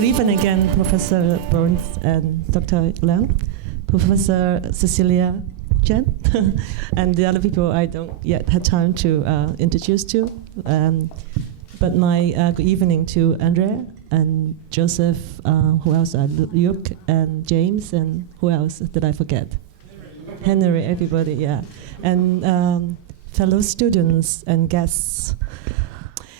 Good evening again, Professor Burns and Dr. Leung, Professor Cecilia Chen, and the other people I don't yet have time to introduce to. But my good evening to Andrea and Joseph, who else? Luke and James, and who else did I forget? Henry, everybody, yeah. And fellow students and guests.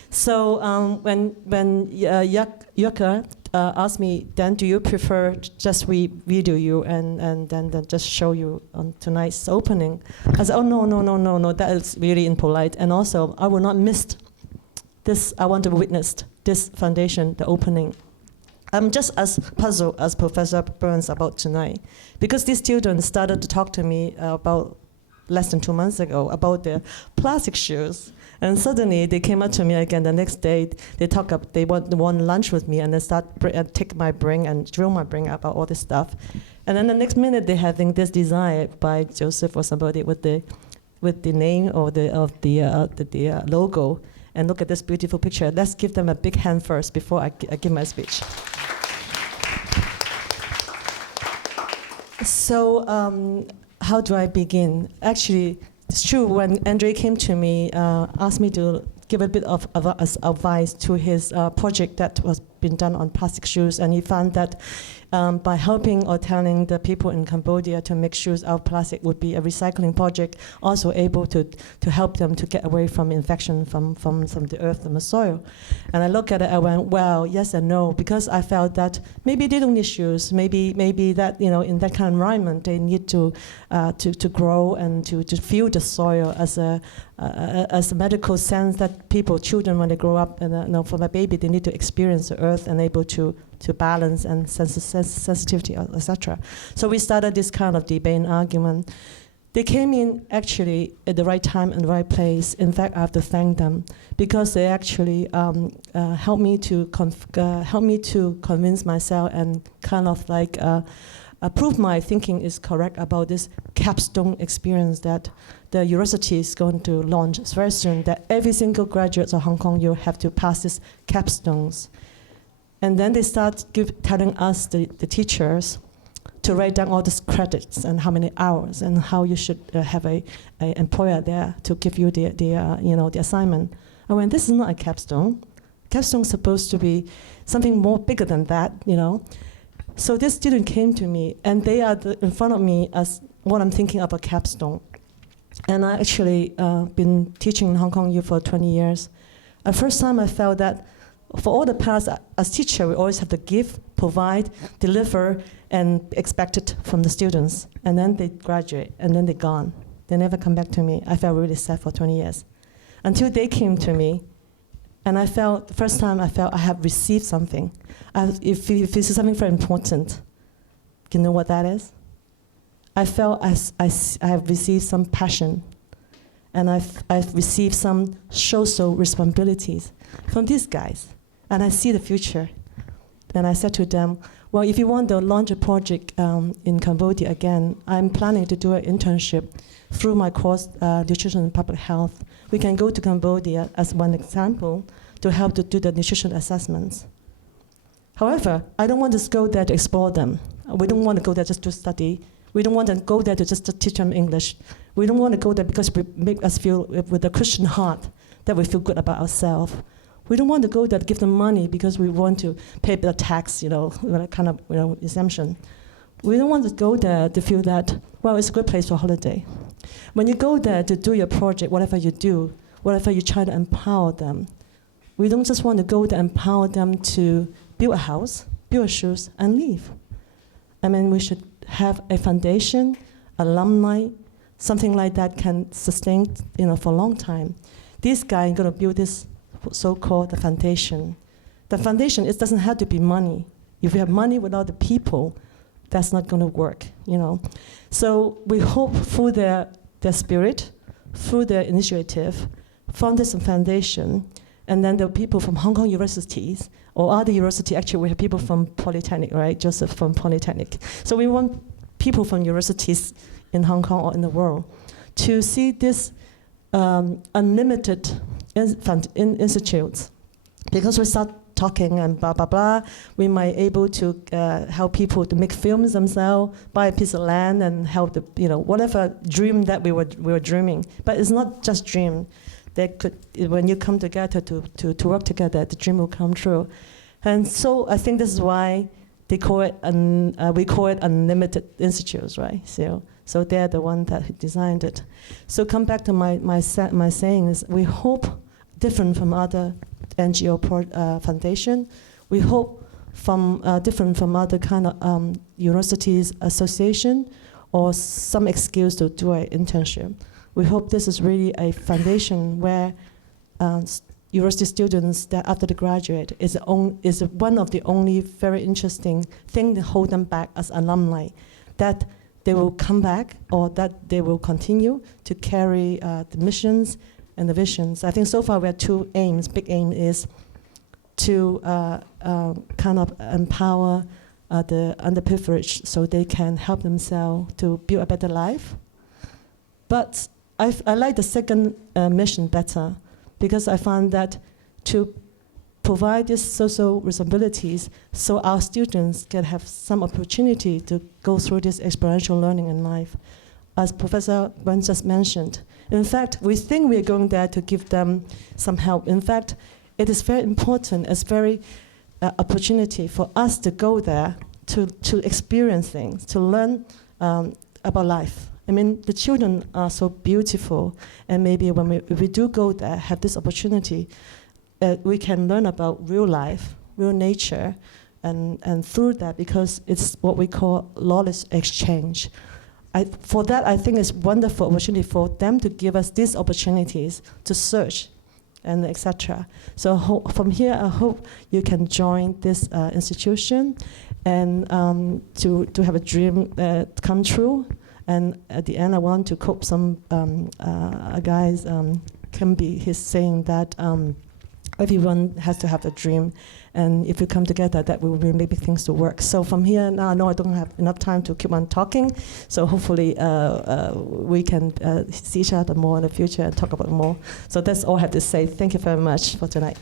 So when Yuka asked me, then do you prefer just we video you and then just show you on tonight's opening? I said, oh, no, that is really impolite. And also, I will not miss this. I want to witness this foundation, the opening. I'm just as puzzled as Professor Burns about tonight, because these students started to talk to me about less than 2 months ago about their plastic shoes. And suddenly they came up to me again the next day. They want lunch with me, and they start take my brain and drill my brain about all this stuff. And then the next minute they're having this design by Joseph or somebody with the name or the logo. And look at this beautiful picture. Let's give them a big hand first before I give my speech. So how do I begin? Actually, it's true, when Andre came to me, asked me to give a bit of advice to his project that was been done on plastic shoes, and he found that by helping or telling the people in Cambodia to make shoes out of plastic would be a recycling project, also able to help them to get away from infection from the earth and the soil. And I look at it, I went, well, yes and no, because I felt that maybe they don't need shoes, maybe that, in that kind of environment they need to grow and to feel the soil as a medical sense that children, when they grow up, and for my baby, they need to experience the earth and able to balance and sensitivity, etc. So we started this kind of debate and argument. They came in actually at the right time and the right place. In fact, I have to thank them because they actually helped me to convince myself and kind of like prove my thinking is correct about this capstone experience that the university is going to launch very soon, that every single graduate of Hong Kong, you have to pass these capstones. And then they start telling us, the teachers, to write down all these credits and how many hours and how you should have a employer there to give you the assignment. And when this is not a capstone, capstone is supposed to be something more bigger than that, So this student came to me, and they are in front of me as what I'm thinking of a capstone. And I actually been teaching in Hong Kong U for 20 years. At first time I felt that for all the past, as teacher, we always have to give, provide, deliver, and expect it from the students. And then they graduate, and then they're gone. They never come back to me. I felt really sad for 20 years. Until they came to me, and I felt, the first time I felt I have received something. If this is something very important, you know what that is? I felt I have received some passion, and I've received some social responsibilities from these guys, and I see the future. Then I said to them, well, if you want to launch a project in Cambodia again, I'm planning to do an internship through my course, Nutrition and Public Health. We can go to Cambodia as one example to help to do the nutrition assessments. However, I don't want to go there to explore them. We don't want to go there just to study. We don't want to go there to just to teach them English. We don't want to go there because we make us feel with a Christian heart that we feel good about ourselves. We don't want to go there to give them money because we want to pay the tax, kind of exemption. We don't want to go there to feel that, well, it's a good place for holiday. When you go there to do your project, whatever you do, whatever you try to empower them, we don't just want to go there and empower them to build a house, build shoes, and leave. I mean, we should have a foundation, alumni, something like that can sustain, for a long time. This guy is going to build this so-called the foundation. The foundation, it doesn't have to be money. If you have money without the people, that's not going to work, So we hope through their spirit, through their initiative, from this foundation, and then the people from Hong Kong universities or other university, actually we have people from Polytechnic, right? Joseph from Polytechnic. So we want people from universities in Hong Kong or in the world to see this unlimited institutes, because we start talking and blah, blah, blah. We might able to help people to make films themselves, buy a piece of land and help the, whatever dream that we were dreaming. But it's not just dream. When you come together to work together, the dream will come true. And so I think this is why they call it, we call it Unlimited Institutes, right? So they're the one that designed it. So come back to my saying is, we hope, different from other NGO foundation, we hope different from other kind of universities association or some excuse to do an internship. We hope this is really a foundation where university students that after they graduate is one of the only very interesting thing that hold them back as alumni, that they will come back or that they will continue to carry the missions and the visions. I think so far we have two aims. Big aim is to kind of empower the underprivileged so they can help themselves to build a better life. But I like the second mission better, because I found that to provide these social responsibilities so our students can have some opportunity to go through this experiential learning in life. As Professor Wen just mentioned, in fact, we think we're going there to give them some help. In fact, it is very important, it's very opportunity for us to go there to experience things, to learn about life. I mean, the children are so beautiful, and maybe when if we do go there, have this opportunity, we can learn about real life, real nature, and through that, because it's what we call lawless exchange. For that, I think it's wonderful opportunity for them to give us these opportunities to search, and etc. So from here, I hope you can join this institution, and to have a dream come true. And at the end, I want to quote some guys, Kimby, he's saying that everyone has to have a dream, and if you come together, that will really make things to work. So from here, now I know I don't have enough time to keep on talking, so hopefully we can see each other more in the future and talk about more. So that's all I have to say. Thank you very much for tonight.